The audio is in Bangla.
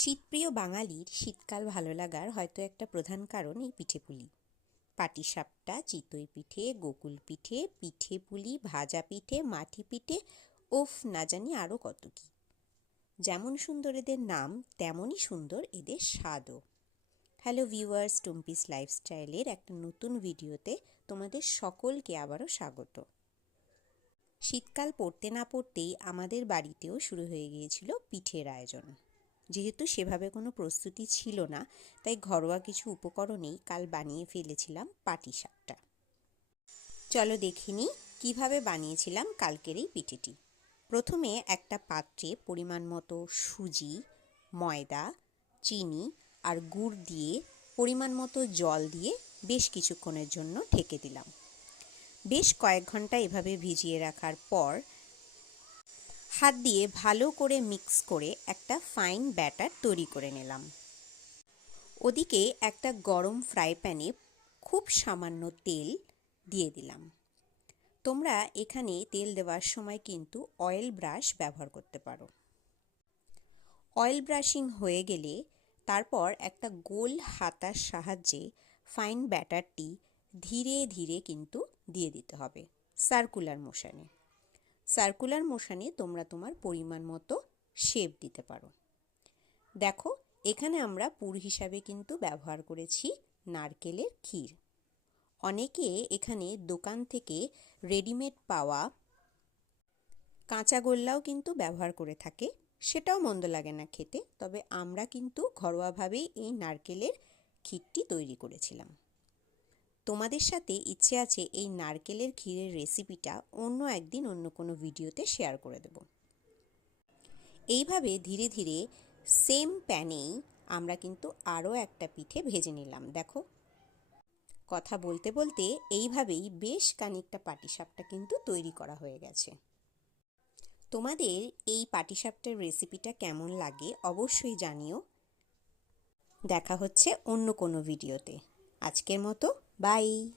শীতপ্রিয় বাঙালির শীতকাল ভালো লাগার হয়তো একটা প্রধান কারণ এই পিঠেপুলি। পাটিসাপটা, চিতই পিঠে, গোকুল পিঠে, পিঠে পুলি, ভাজা পিঠে, মাটি পিঠে, ওফ না জানি আরও কত কি। যেমন সুন্দর এদের নাম, তেমনই সুন্দর এদের স্বাদও। হ্যালো ভিউয়ার্স, টুম্পিস লাইফস্টাইলের একটা নতুন ভিডিওতে তোমাদের সকলকে আবারও স্বাগত। শীতকাল পড়তে না পড়তেই আমাদের বাড়িতেও শুরু হয়ে গিয়েছিল পিঠের আয়োজন। যেহেতু সেভাবে কোনো প্রস্তুতি ছিল না, তাই ঘরোয়া কিছু উপকরণেই কাল বানিয়ে ফেলেছিলাম পাটিসাপটা। চলো দেখিনি কিভাবে বানিয়েছিলাম কালকের এই পিঠেটি। প্রথমে একটা পাত্রে পরিমাণ মতো সুজি, ময়দা, চিনি আর গুড় দিয়ে পরিমাণ মতো জল দিয়ে বেশ কিছুক্ষণের জন্য ঢেকে দিলাম। বেশ কয়েক ঘন্টা এভাবে ভিজিয়ে রাখার পর হাত দিয়ে ভালো করে মিক্স করে একটা ফাইন ব্যাটার তৈরি করে নিলাম। ওদিকে একটা গরম ফ্রাই প্যানে খুব সামান্য তেল দিয়ে দিলাম। তোমরা এখানে তেল দেওয়ার সময় কিন্তু অয়েল ব্রাশ ব্যবহার করতে পারো। অয়েল ব্রাশিং হয়ে গেলে তারপর একটা গোল হাতার সাহায্যে ফাইন ব্যাটারটি ধীরে ধীরে কিন্তু দিয়ে দিতে হবে সার্কুলার মোশনে তোমরা তোমার পরিমাণ মতো শেপ দিতে পারো। দেখো, এখানে আমরা পুর হিসাবে কিন্তু ব্যবহার করেছি নারকেলের ক্ষীর। অনেকে এখানে দোকান থেকে রেডিমেড পাওয়া কাঁচা গোল্লাও কিন্তু ব্যবহার করে থাকে, সেটাও মন্দ লাগে না খেতে। তবে আমরা কিন্তু ঘরোয়াভাবেই এই নারকেলের ক্ষীরটি তৈরি করেছিলাম। তোমাদের সাথে ইচ্ছে আছে এই নারকেলের ক্ষীরের রেসিপিটা অন্য একদিন অন্য কোনো ভিডিওতে শেয়ার করে দেব। এইভাবে ধীরে ধীরে সেম প্যানেই আমরা কিন্তু আরও একটা পিঠে ভেজে নিলাম। দেখো, কথা বলতে বলতে এইভাবেই বেশ খানিকটা পাটিসাপটা কিন্তু তৈরি করা হয়ে গেছে। তোমাদের এই পাটিসাপটার রেসিপিটা কেমন লাগে অবশ্যই জানিও। দেখা হচ্ছে অন্য কোনো ভিডিওতে। আজকের মতো বাই।